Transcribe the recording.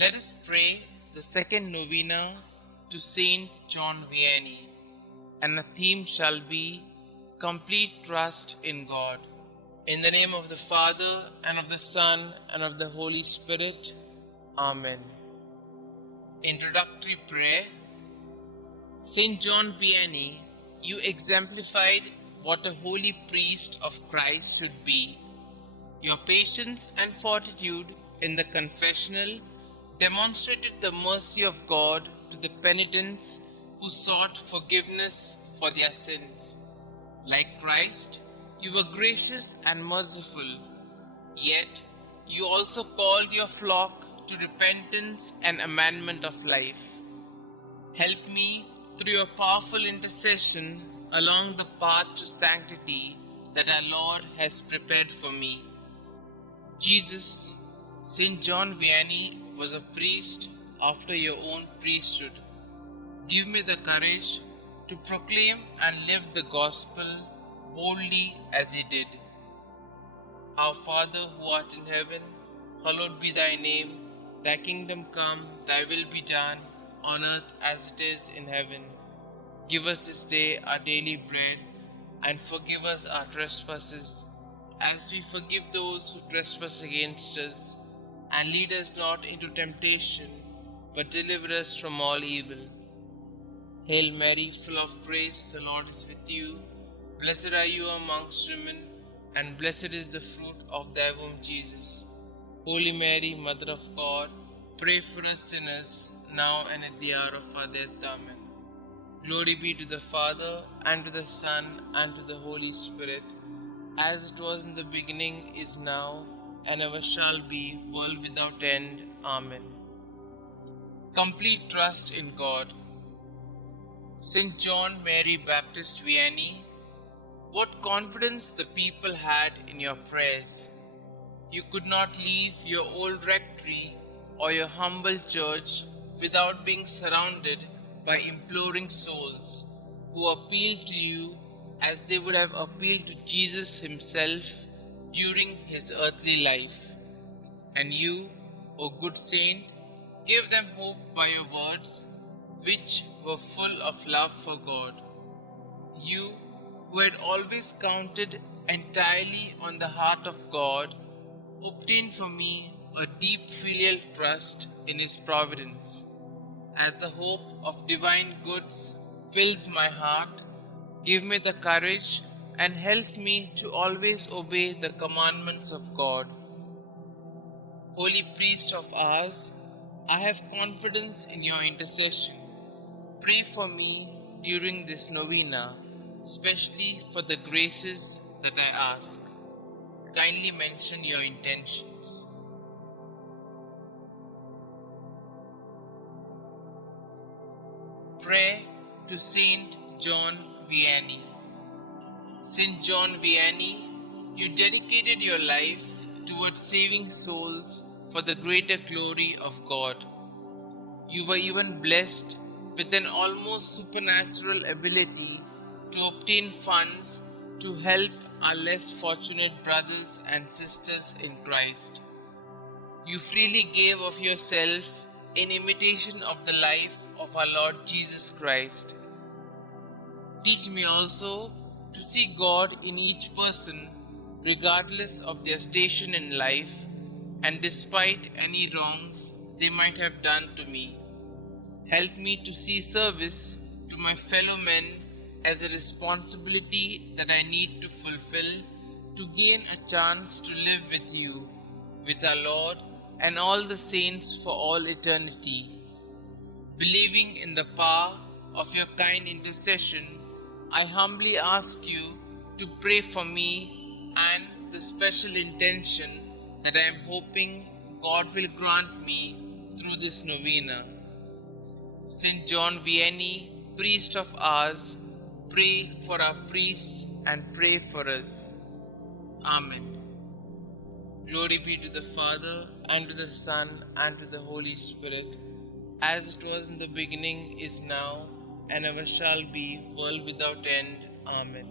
Let us pray the second novena to St John Vianney, and the theme shall be Complete Trust in God. In the name of the Father, and of the Son, and of the Holy Spirit. Amen. Introductory Prayer. St John Vianney, you exemplified what a holy priest of Christ should be. Your patience and fortitude in the confessional demonstrated the mercy of God to the penitents who sought forgiveness for their sins. Like Christ, you were gracious and merciful, yet you also called your flock to repentance and amendment of life. Help me through your powerful intercession along the path to sanctity that our Lord has prepared for me. Jesus, St John Vianney was a priest after your own priesthood. Give me the courage to proclaim and live the gospel boldly as he did. Our Father who art in heaven, hallowed be thy name. Thy kingdom come, thy will be done, on earth as it is in heaven. Give us this day our daily bread, and forgive us our trespasses, as we forgive those who trespass against us. And lead us not into temptation, but deliver us from all evil. Hail Mary, full of grace, the Lord is with you. Blessed are you amongst women, and blessed is the fruit of thy womb, Jesus. Holy Mary, Mother of God, pray for us sinners, now and at the hour of our death. Amen. Glory be to the Father, and to the Son, and to the Holy Spirit, as it was in the beginning, is now, and ever shall be, world without end. Amen. Complete trust in God. St John Mary Baptist Vianney, what confidence the people had in your prayers. You could not leave your old rectory or your humble church without being surrounded by imploring souls who appealed to you as they would have appealed to Jesus himself during his earthly life. And you, O good saint, gave them hope by your words, which were full of love for God. You, who had always counted entirely on the heart of God, obtained for me a deep filial trust in his providence. As the hope of divine goods fills my heart, give me the courage and help me to always obey the commandments of God. Holy priest of ours, I have confidence in your intercession. Pray for me during this novena, especially for the graces that I ask. Kindly mention your intentions. Prayer to St John Vianney. St John Vianney, you dedicated your life towards saving souls for the greater glory of God. You were even blessed with an almost supernatural ability to obtain funds to help our less fortunate brothers and sisters in Christ. You freely gave of yourself in imitation of the life of our Lord Jesus Christ. Teach me also to see God in each person, regardless of their station in life, and despite any wrongs they might have done to me. Help me to see service to my fellow men as a responsibility that I need to fulfill to gain a chance to live with you, with our Lord and all the saints for all eternity. Believing in the power of your kind intercession, I humbly ask you to pray for me and the special intention that I am hoping God will grant me through this novena. St John Vianney, priest of ours, pray for our priests and pray for us. Amen. Glory be to the Father, and to the Son, and to the Holy Spirit, as it was in the beginning, is now, and ever shall be, world without end. Amen.